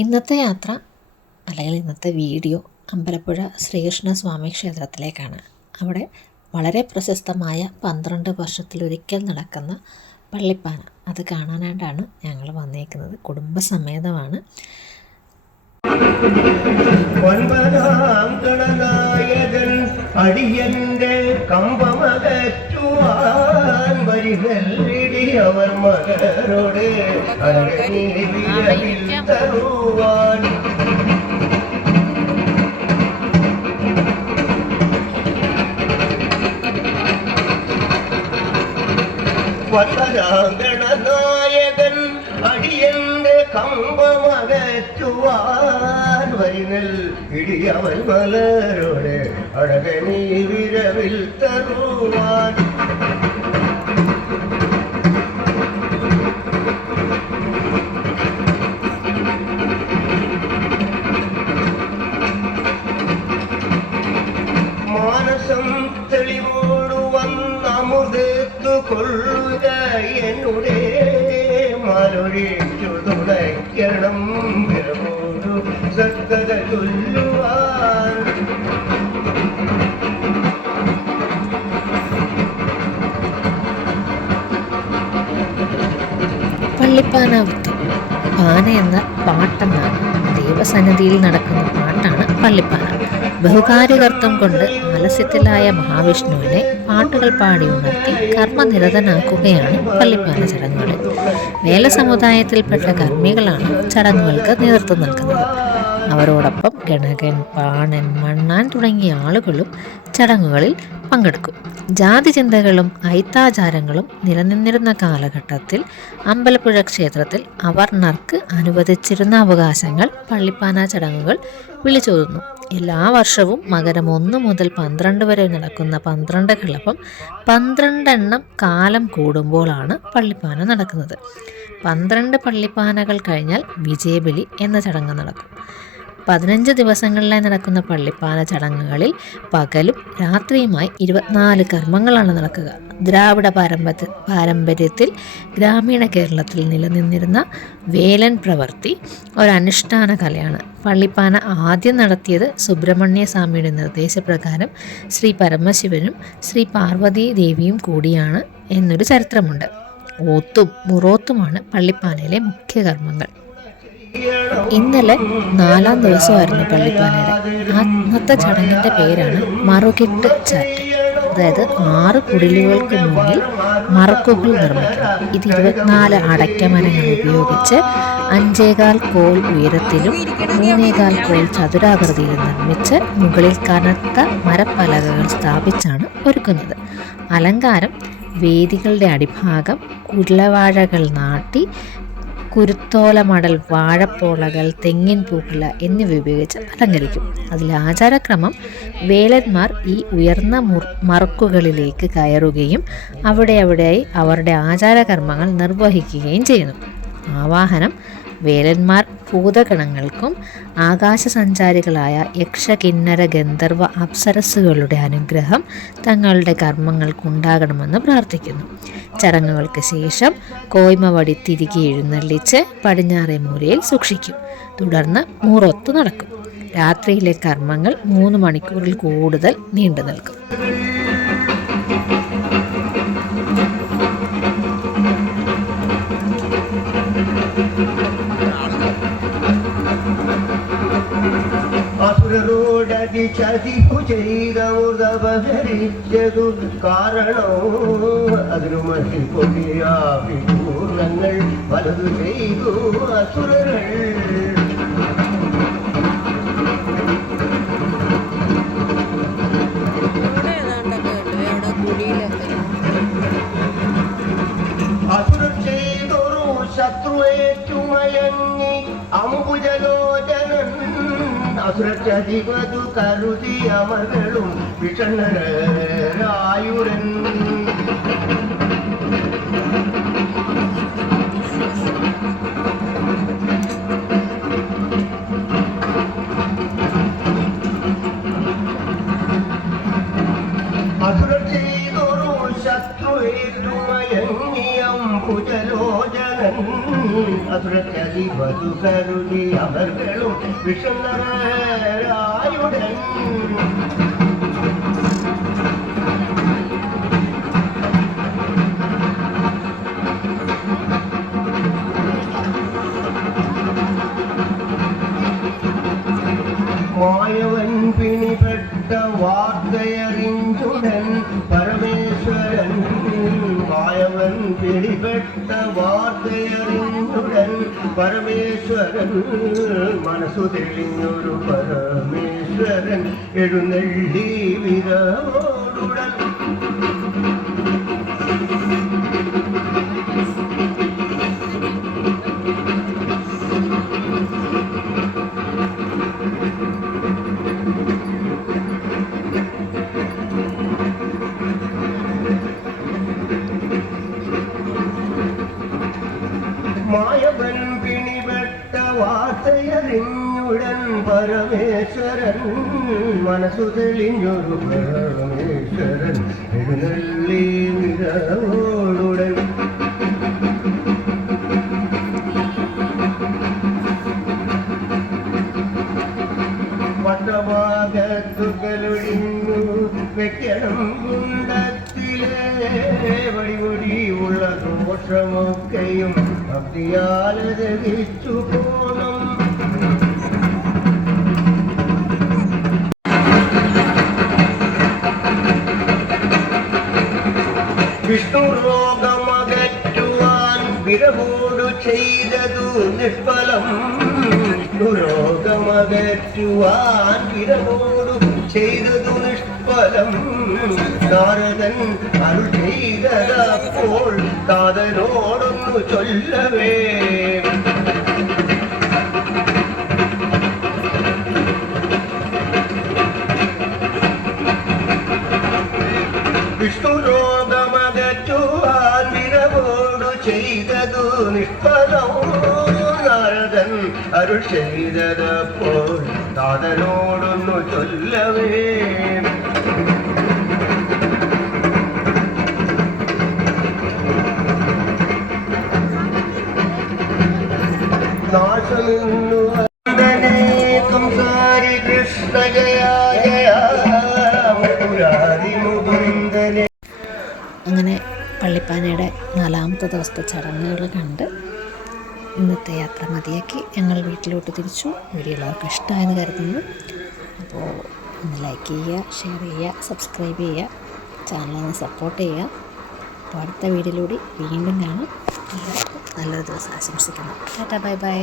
ഇന്നത്തെ യാത്ര അല്ലെങ്കിൽ ഇന്നത്തെ വീഡിയോ അമ്പലപ്പുഴ ശ്രീകൃഷ്ണസ്വാമി ക്ഷേത്രത്തിലേക്കാണ്. അവിടെ വളരെ പ്രശസ്തമായ 12 വർഷത്തിലൊരിക്കൽ നടക്കുന്ന പള്ളിപ്പാന അത് കാണാനായിട്ടാണ് ഞങ്ങൾ വന്നേക്കുന്നത്. കുടുംബസമേതമാണ്. അവർ മകരോട് തരുവാൻ ഗണനായകൻ അടിയന്റെ കമ്പമകറ്റുവാൻ വരിനൽ ഇടിയവൻ മലരോട് അടകനീ വിരവിൽ തരുവാൻ മാനസം തെളിവോടു വന്നമുതത്തു കൊള്ളുക എന്നുടേ മാലൊഴിച്ചു തുടയ്ക്കണം വിരവോടു സത്കത ചൊല്ലുവാൻ പള്ളിപ്പാനാവൃത്തം. പാന എന്ന പാട്ടെന്നാണ്. ദൈവസന്നിധിയിൽ നടക്കുന്ന പാട്ടാണ് പള്ളിപ്പാന. ബഹുകാര്യകർത്തം കൊണ്ട് ആലസ്യത്തിലായ മഹാവിഷ്ണുവിനെ പാട്ടുകൾ പാടി ഉണർത്തി കർമ്മനിരതനാക്കുകയാണ് പള്ളിപ്പാന ചടങ്ങുകളിൽ. വേല സമുദായത്തിൽപ്പെട്ട കർമ്മികളാണ് ചടങ്ങുകൾക്ക് നേതൃത്വം നൽകുന്നത്. അവരോടൊപ്പം ഗണകൻ, പാണൻ, മണ്ണാൻ തുടങ്ങിയ ആളുകളും ചടങ്ങുകളിൽ പങ്കെടുക്കും. ജാതി ചിന്തകളും ഐത്താചാരങ്ങളും നിലനിന്നിരുന്ന കാലഘട്ടത്തിൽ അമ്പലപ്പുഴ ക്ഷേത്രത്തിൽ അവർണർക്ക് അനുവദിച്ചിരുന്ന അവകാശങ്ങൾ പള്ളിപ്പാന ചടങ്ങുകൾ വിളിച്ചോതുന്നു. എല്ലാ വർഷവും മകരം 1 മുതൽ 12 വരെ നടക്കുന്ന 12 കളഭം 12 എണ്ണം കാലം കൂടുമ്പോഴാണ് പള്ളിപ്പാന നടക്കുന്നത്. 12 പള്ളിപ്പാനകൾ കഴിഞ്ഞാൽ വിജയബലി എന്ന ചടങ്ങ് നടക്കും. 15 ദിവസങ്ങളിലായി നടക്കുന്ന പള്ളിപ്പാന ചടങ്ങുകളിൽ പകലും രാത്രിയുമായി 24 കർമ്മങ്ങളാണ് നടക്കുക. ദ്രാവിഡ പാരമ്പര്യത്തിൽ ഗ്രാമീണ കേരളത്തിൽ നിലനിന്നിരുന്ന വേലൻ പ്രവൃത്തി ഒരനുഷ്ഠാന കലയാണ്. പള്ളിപ്പാന ആദ്യം നടത്തിയത് സുബ്രഹ്മണ്യ സ്വാമിയുടെ നിർദ്ദേശപ്രകാരം ശ്രീ പരമശിവനും ശ്രീ പാർവതി ദേവിയും കൂടിയാണ് എന്നൊരു ചരിത്രമുണ്ട്. ഓത്തും മുറോത്തുമാണ് പള്ളിപ്പാനയിലെ മുഖ്യ കർമ്മങ്ങൾ. ഇന്നലെ 4ാം ദിവസമായിരുന്നു പള്ളിപ്പാനയുടെ. അന്നത്തെ ചടങ്ങിൻ്റെ പേരാണ് മറുകെട്ട് ചാറ്റ്. അതായത് 6 കുടിലുകൾക്ക് മുന്നിൽ മറക്കുകൾ നിർമ്മിക്കണം. ഇത് 24 അടയ്ക്കമരങ്ങൾ ഉപയോഗിച്ച് 5.25 കോൽ ഉയരത്തിലും 3.25 കോൽ ചതുരാകൃതിയിലും നിർമ്മിച്ച് മുകളിൽ കനത്ത മരപ്പലകകൾ സ്ഥാപിച്ചാണ് ഒരുക്കുന്നത്. അലങ്കാരം വേദികളുടെ അടിഭാഗം കുലവാഴകൾ നാട്ടി കുരുത്തോല മടൽ, വാഴപ്പോളകൾ, തെങ്ങിൻ പൂക്കുല എന്നിവ ഉപയോഗിച്ച് അലങ്കരിക്കും. അതിൽ ആചാരക്രമം വേലന്മാർ ഈ ഉയർന്ന മറക്കുകളിലേക്ക് കയറുകയും അവിടെയായി അവരുടെ ആചാരകർമ്മങ്ങൾ നിർവഹിക്കുകയും ചെയ്യുന്നു. ആവാഹനം വേലന്മാർ ഭൂതഗണങ്ങൾക്കും ആകാശസഞ്ചാരികളായ യക്ഷ, കിന്നര, ഗന്ധർവ, അപ്സരസ്സുകളുടെ അനുഗ്രഹം തങ്ങളുടെ കർമ്മങ്ങൾക്കുണ്ടാകണമെന്ന് പ്രാർത്ഥിക്കുന്നു. ചടങ്ങുകൾക്ക് ശേഷം കോയ്മവടി തിരികെ എഴുന്നള്ളിച്ച് പടിഞ്ഞാറേ മൂലയിൽ സൂക്ഷിക്കും. തുടർന്ന് മൂറൊത്ത് നടക്കും. രാത്രിയിലെ കർമ്മങ്ങൾ 3 മണിക്കൂറിൽ കൂടുതൽ നീണ്ടു നിൽക്കും. അസുരരോടതി ചതിപ്പു ചെയ്തവതപഹരിച്ചതു കാരണവും അതിനു മതിൽ പൊടിയാവിപൂർണങ്ങൾ പലതു ചെയ്തു അസുരകൾ. അസുരർ ചെയ്തൊരു ശത്രുവേറ്റുമയങ്ങി അമ്പുജലോചനൻ അസുരച്ചതിവതു കരുതി അമകളും വിഷണ്ണരായുരൻ. അസുരർ ചെയ്തൊരു ശത്രുവേറ്റുമയങ്ങിയം ഭുജലോചനൻ അസുരച്ചതിവതു അതു കരുതി അവർകളും വിഷന്നരായുടൻ മായവൻ പിണിപ്പെട്ട വാർത്തയറിഞ്ഞുടൻ പരമേശ്വരൻ മായവൻ പിടിപ്പെട്ട വാർത്തയറിഞ്ഞുടൻ പരമേശ്വരൻ മനസ്സു തെളിഞ്ഞൊരു പരമേശ്വരൻ എഴുന്നള്ളി വിരവോടുടൻ മായവൻ പിണിപ്പെട്ട വാർത്തയറിഞ്ഞുടൻ പരമേശ്വരൻ മനസ്സു തെളിഞ്ഞൊരു പരമേശ്വരൻ എഴുന്നള്ളി നിരവോടുടൻ വട്ടഭാഗത്തുകളൊഴിഞ്ഞു വെക്കണം കുണ്ടത്തിലെ വടിവടിയുള്ള ദോഷമൊക്കെയും ഭക്തിയാൽ ദഹിച്ചു പോണം വിഷ്ണു രോഗമകറ്റുവാൻ വിരവോടു ചെയ്തതു നിഷ്ഫലം വിഷ്ണു രോഗമകറ്റുവാൻ വിരവോടു ചെയ്തതു നിഷ്ഫലം നാരദൻ അരുൾ ചെയ്തപ്പോൾ താതനോടൊന്നു ചൊല്ലവേ വിഷ്ണു രോഗമകറ്റുവാൻ വിരവോടു ചെയ്തതു നിഷ്ഫലം നാരദൻ അരുൾ ചെയ്തപ്പോൾ താതനോടൊന്നു ചൊല്ലവേ നാശമെന്നു സംസാരി കൃഷ്ണ ജയ ജയ മുരാരി മുകുന്ദനെ. അങ്ങനെ പള്ളിപ്പാനയുടെ 4ാമത്തെ ദിവസത്തെ ചടങ്ങുകൾ കണ്ട് ഇന്നത്തെ യാത്ര മതിയാക്കി ഞങ്ങൾ വീട്ടിലോട്ട് തിരിച്ചു. വീഡിയോ എല്ലാവർക്കും ഇഷ്ടമായെന്ന് കരുതുന്നു. അപ്പോൾ ഒന്ന് ലൈക്ക് ചെയ്യുക, ഷെയർ ചെയ്യുക, സബ്സ്ക്രൈബ് ചെയ്യുക, ചാനലിനെ സപ്പോർട്ട് ചെയ്യുക. അപ്പോൾ അടുത്ത വീഡിയോയിലൂടെ വീണ്ടും കാണാം. എല്ലാവർക്കും നല്ലൊരു ദിവസം ആശംസിക്കുന്നു. Tata, bye bye.